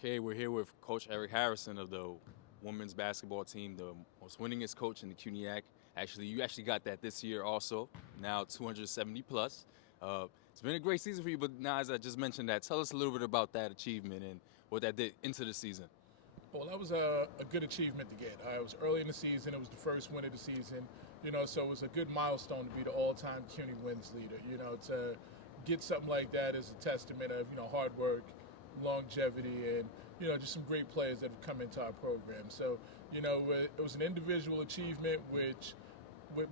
Okay, we're here with Coach Eric Harrison of the women's basketball team, the most winningest coach in the CUNYAC. Actually, you actually got that this year also, now 270 plus. It's been a great season for you, but now as I just mentioned that, tell us a little bit about that achievement and what that did into the season. Well, that was a good achievement to get. It was early in the season. It was the first win of the season. So it was a good milestone to be the all-time CUNY wins leader. To get something like that is a testament of hard work, longevity, and just some great players that have come into our program. So it was an individual achievement, which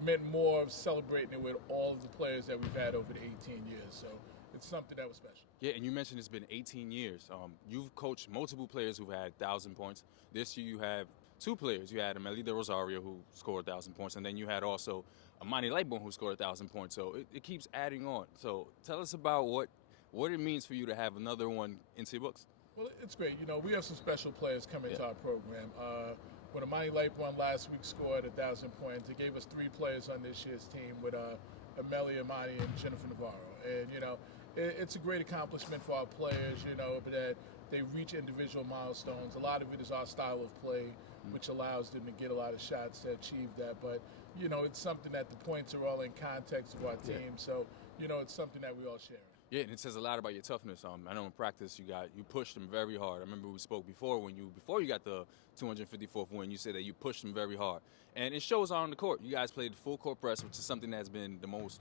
meant more of celebrating it with all of the players that we've had over the 18 years. So it's something that was special. Yeah, and you mentioned it's been 18 years. You've coached multiple players who've had 1,000 points. This year you have two players. You had Amelie De Rosario, who scored 1,000 points, and then you had also Amani Lightborn, who scored 1,000 points. So it keeps adding on. So tell us about what it means for you to have another one into your books. Well, it's great. We have some special players coming to our program. When Amani Lightborn last week scored 1,000 points, it gave us three players on this year's team with Amelia, Amani, and Jennifer Navarro. And, it's a great accomplishment for our players, that they reach individual milestones. A lot of it is our style of play, which allows them to get a lot of shots to achieve that. But, it's something that the points are all in context of our team. So, it's something that we all share. Yeah, and it says a lot about your toughness. I know in practice you pushed them very hard. I remember we spoke before before you got the 254th win. You said that you pushed them very hard, and it shows on the court. You guys played full court press, which is something that's been the most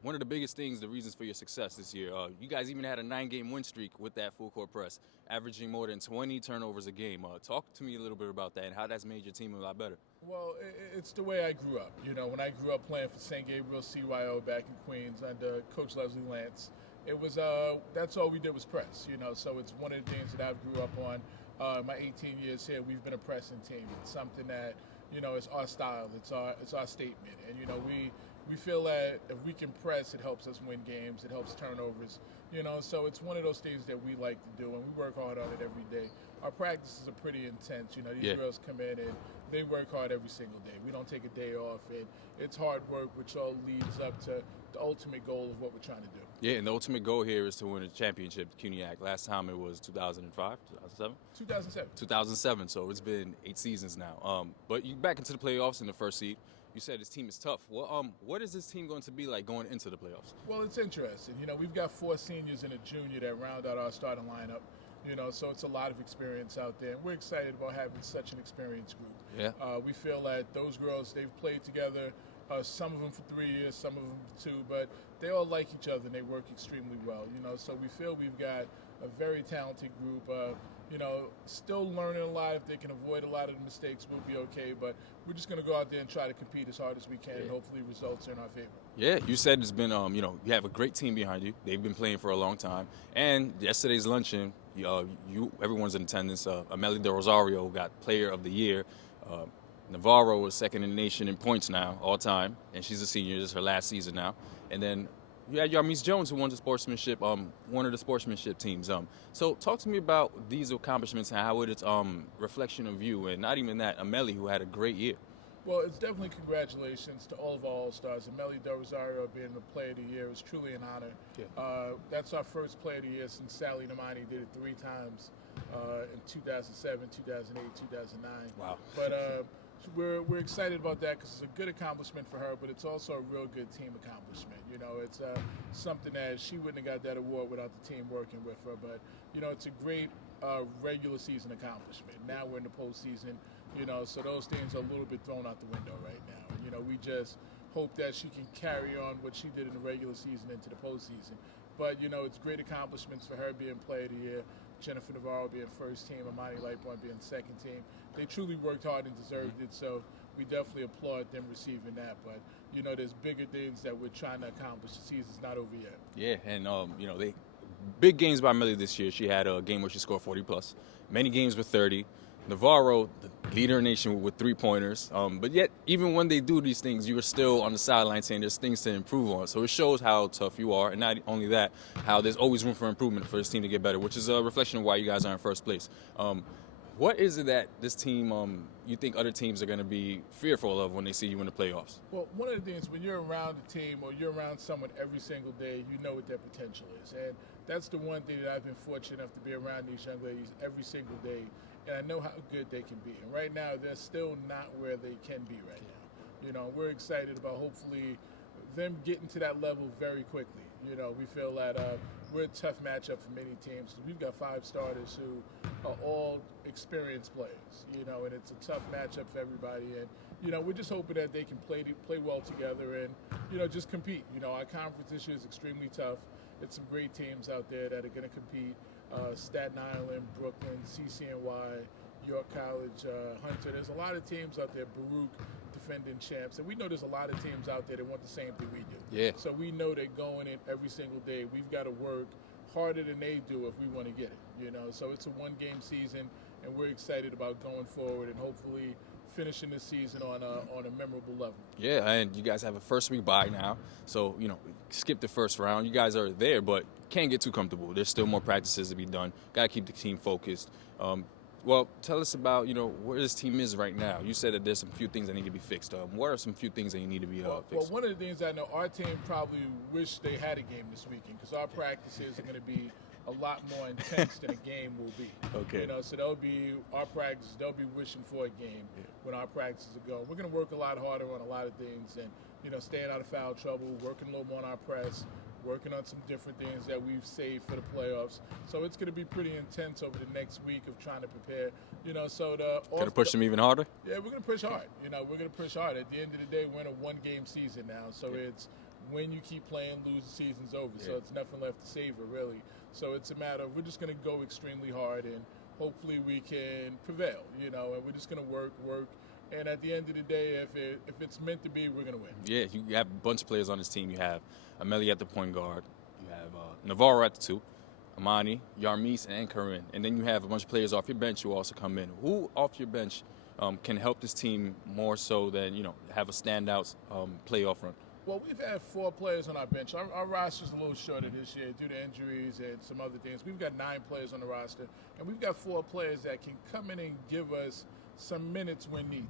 one of the biggest things, the reasons for your success this year. You guys even had a 9-game win streak with that full court press, averaging more than 20 turnovers a game. Talk to me a little bit about that and how that's made your team a lot better. Well, it's the way I grew up. When I grew up playing for St. Gabriel CYO back in Queens under Coach Leslie Lance, it was that's all we did was press. So it's one of the things that I grew up on. My 18 years here, we've been a pressing team. It's something that it's our style. It's our statement, and we feel that if we can press, it helps us win games. It helps turnovers. So it's one of those things that we like to do, and we work hard on it every day. Our practices are pretty intense. These girls come in and they work hard every single day. We don't take a day off, and it's hard work, which all leads up to the ultimate goal of what we're trying to do. Yeah, and the ultimate goal here is to win a championship, CUNYAC. Last time it was 2005, 2007? 2007. 2007, so it's been 8 seasons now. But you back into the playoffs in the first seed. You said this team is tough. What is this team going to be like going into the playoffs? Well, it's interesting. We've got 4 seniors and a junior that round out our starting lineup. So it's a lot of experience out there. And we're excited about having such an experienced group. Yeah. We feel that those girls, they've played together, some of them for 3 years, some of them for 2, but they all like each other and they work extremely well. So we feel we've got a very talented group. Still learning a lot. If they can avoid a lot of the mistakes, we'll be okay. But we're just going to go out there and try to compete as hard as we can, and hopefully results are in our favor. Yeah, you said it's been, you have a great team behind you. They've been playing for a long time. And yesterday's luncheon, everyone's in attendance. Amelie De Rosario got Player of the Year. Navarro is second in the nation in points now, all time, and she's a senior. This is her last season now. And then you had Yarmise Jones, who won the sportsmanship, one of the sportsmanship teams. So talk to me about these accomplishments and how it's reflection of you, and not even that, Amelie, who had a great year. Well, it's definitely congratulations to all of our All-Stars. Amelie De Rosario being the Player of the Year is truly an honor. Yeah. That's our first Player of the Year since Sally Namani did it 3 times in 2007, 2008, 2009. Wow. But we're excited about that because it's a good accomplishment for her, but it's also a real good team accomplishment. It's something that she wouldn't have got that award without the team working with her. But, it's a great regular season accomplishment. Now we're in the postseason, so those things are a little bit thrown out the window right now. We just hope that she can carry on what she did in the regular season into the postseason. But, it's great accomplishments for her being Player of the Year, Jennifer Navarro being first team, Amani Lightborn being second team. They truly worked hard and deserved it, so we definitely applaud them receiving that. But, there's bigger things that we're trying to accomplish. The season's not over yet. Yeah, and, they big games by Amelie this year. She had a game where she scored 40+. Many games with 30. Navarro, the leader in the nation with 3-pointers. But yet, even when they do these things, you are still on the sideline saying there's things to improve on. So it shows how tough you are, and not only that, how there's always room for improvement for this team to get better, which is a reflection of why you guys are in first place. What is it that this team, you think other teams are going to be fearful of when they see you in the playoffs? Well, one of the things, when you're around a team or you're around someone every single day, you know what their potential is. And that's the one thing that I've been fortunate enough to be around these young ladies every single day, and I know how good they can be. And right now, they're still not where they can be right now. We're excited about hopefully them getting to that level very quickly. We feel that we're a tough matchup for many teams. We've got 5 starters who are all experienced players, and it's a tough matchup for everybody. And, we're just hoping that they can play well together and, just compete. Our conference this year is extremely tough. It's some great teams out there that are going to compete. Staten Island, Brooklyn, CCNY, York College, Hunter. There's a lot of teams out there, Baruch, defending champs. And we know there's a lot of teams out there that want the same thing we do. Yeah. So we know that going in every single day, we've got to work harder than they do if we want to get it. So it's a 1-game season, and we're excited about going forward and hopefully finishing the season on a memorable level. Yeah, and you guys have a first week bye now, so skip the first round. You guys are there, but can't get too comfortable. There's still more practices to be done. Got to keep the team focused. Well, tell us about where this team is right now. You said that there's some few things that need to be fixed. What are some few things that you need to be fixed? Well, one of the things I know, our team probably wish they had a game this weekend because our practices are going to be a lot more intense than a game will be. Okay. So they'll be our practices. They'll be wishing for a game when our practices are going. We're going to work a lot harder on a lot of things, and staying out of foul trouble, working a little more on our press, working on some different things that we've saved for the playoffs. So it's going to be pretty intense over the next week of trying to prepare. So going to push them even harder. Yeah, we're going to push hard. We're going to push hard. At the end of the day, we're in a 1-game season now, so it's when you keep playing, lose, the season's over. So it's nothing left to savor, really. So it's a matter of we're just going to go extremely hard, and hopefully we can prevail, and we're just going to work. And at the end of the day, if it's meant to be, we're going to win. Yeah, you have a bunch of players on this team. You have Amelie at the point guard. You have Navarro at the 2, Amani, Yarmis, and Corinne. And then you have a bunch of players off your bench who also come in. Who off your bench can help this team more so than, have a standout playoff run? Well, we've had 4 players on our bench. Our roster's a little shorter this year due to injuries and some other things. We've got 9 players on the roster, and we've got 4 players that can come in and give us some minutes when needed.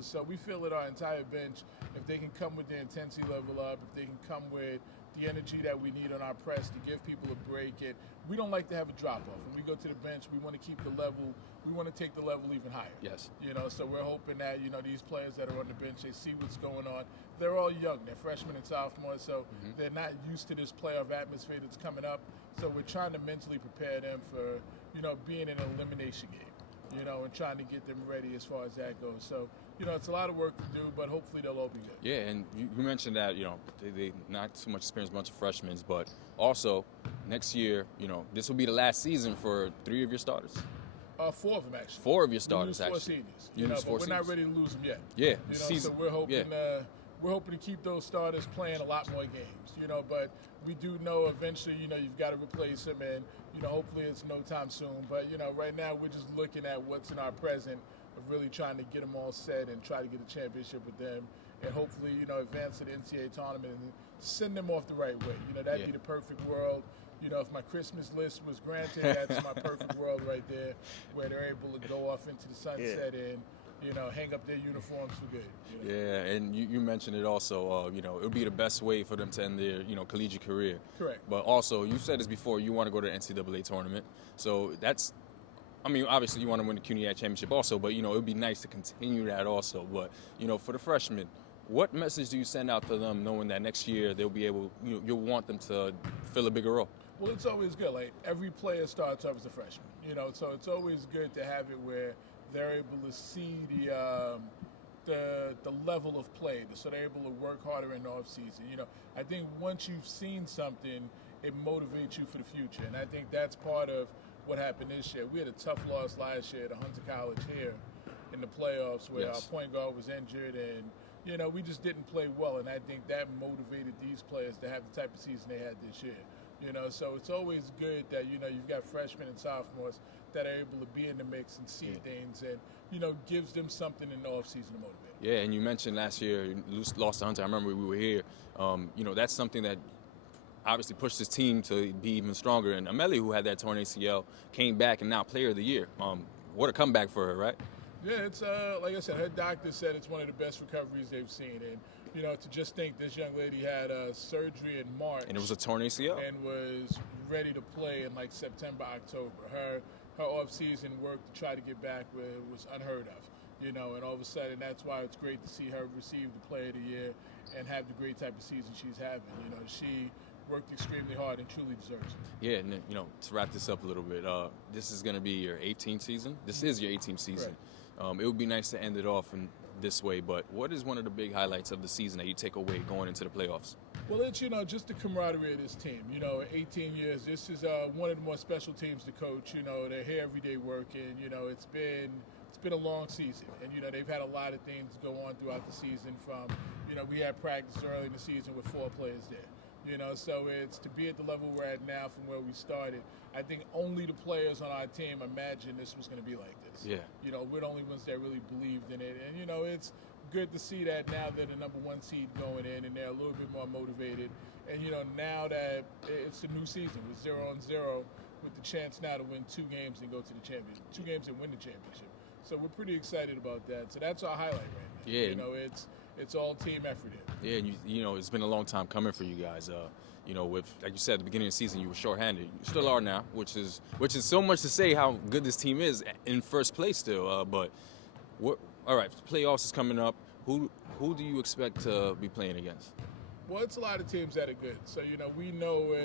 So we feel that our entire bench, if they can come with their intensity level up, if they can come with the energy that we need on our press to give people a break, and we don't like to have a drop-off. When we go to the bench, we want to keep the level, we want to take the level even higher. Yes. So we're hoping that, these players that are on the bench, they see what's going on. They're all young. They're freshmen and sophomores, so they're not used to this playoff atmosphere that's coming up. So we're trying to mentally prepare them for, being in an elimination game. And trying to get them ready as far as that goes. So, it's a lot of work to do, but hopefully they'll all be good. Yeah, and you mentioned that, they not too much experienced bunch of freshmen, but also next year, this will be the last season for 3 of your starters. 4 of them, actually. 4 of your starters, we lose 4 actually. seniors. But we're not ready to lose them yet. Yeah. So we're hoping to keep those starters playing a lot more games, but we do know eventually, you've got to replace them, and, hopefully it's no time soon. But, right now we're just looking at what's in our present of really trying to get them all set and try to get a championship with them and hopefully, advance to the NCAA tournament and send them off the right way. That'd be the perfect world. If my Christmas list was granted, that's my perfect world right there, where they're able to go off into the sunset and, hang up their uniforms for good. Yeah, and you mentioned it also, it would be the best way for them to end their, collegiate career. Correct. But also, you said this before, you want to go to the NCAA tournament. So that's, obviously you want to win the CUNY championship also, but, it would be nice to continue that also. But, for the freshmen, what message do you send out to them knowing that next year they'll be able, you'll want them to fill a bigger role? Well, it's always good. Like, every player starts off as a freshman, so it's always good to have it where they're able to see the level of play, so they're able to work harder in the off season. I think once you've seen something, it motivates you for the future, and I think that's part of what happened this year. We had a tough loss last year at Hunter College here in the playoffs where our point guard was injured, and we just didn't play well, and I think that motivated these players to have the type of season they had this year. So it's always good that, you've got freshmen and sophomores that are able to be in the mix and see things and, gives them something in the offseason to motivate. Yeah, and you mentioned last year you lost to Hunter. I remember we were here. That's something that obviously pushed his team to be even stronger. And Amelie, who had that torn ACL, came back and now Player of the Year. What a comeback for her, right? Yeah, it's like I said, her doctor said it's one of the best recoveries they've seen. And, to just think this young lady had surgery in March. And it was a torn ACL. And was ready to play in like September, October. Her off-season work to try to get back was unheard of. You know, and all of a sudden, that's why it's great to see her receive the Player of the Year and have the great type of season she's having. You know, she worked extremely hard and truly deserves it. Yeah, and you know, to wrap this up a little bit, this is going to be your 18th season. This is your 18th season. It would be nice to end it off in this way, but what is one of the big highlights of the season that you take away going into the playoffs? Well, it's, you know, just the camaraderie of this team. You know, 18 years, this is one of the more special teams to coach. You know, they're here every day working. You know, it's been a long season, and you know they've had a lot of things go on throughout the season. From, you know, we had practice early in the season with 4 players there. You know, so it's to be at the level we're at now from where we started. I think only the players on our team imagined this was going to be like this. Yeah. You know, we're the only ones that really believed in it, and you know it's good to see that now they're the #1 seed going in, and they're a little bit more motivated. And you know, now that it's a new season with 0-0, with the chance now to win 2 games and go to the championship, 2 games and win the championship. So we're pretty excited about that. So that's our highlight right now. Yeah. You know, it's all team effort here. Yeah, and you know, it's been a long time coming for you guys. You know, with, like you said, at the beginning of the season, you were shorthanded. You still are now, which is so much to say how good this team is in first place still. But all right, playoffs is coming up. Who do you expect to be playing against? Well, it's a lot of teams that are good. So, you know, we know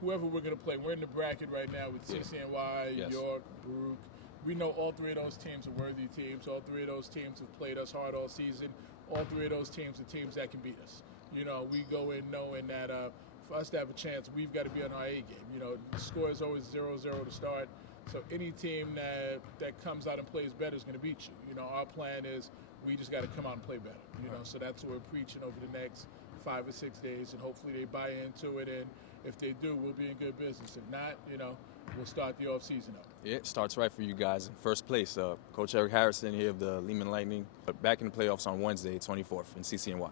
whoever we're going to play. We're in the bracket right now with CCNY, Yes. York, Baruch. We know all 3 of those teams are worthy teams. All 3 of those teams have played us hard all season. All 3 of those teams are teams that can beat us. You know, we go in knowing that for us to have a chance, we've got to be on our A game. You know, the score is always 0-0 to start. So any team that comes out and plays better is going to beat you. You know, our plan is we just got to come out and play better. You know, so that's what we're preaching over the next 5 or 6 days, and hopefully they buy into it. And if they do, we'll be in good business. If not, you know, we'll start the off season up. Yeah, it starts right for you guys in first place. Coach Eric Harrison here of the Lehman Lightning. Back in the playoffs on Wednesday, 24th in CCNY.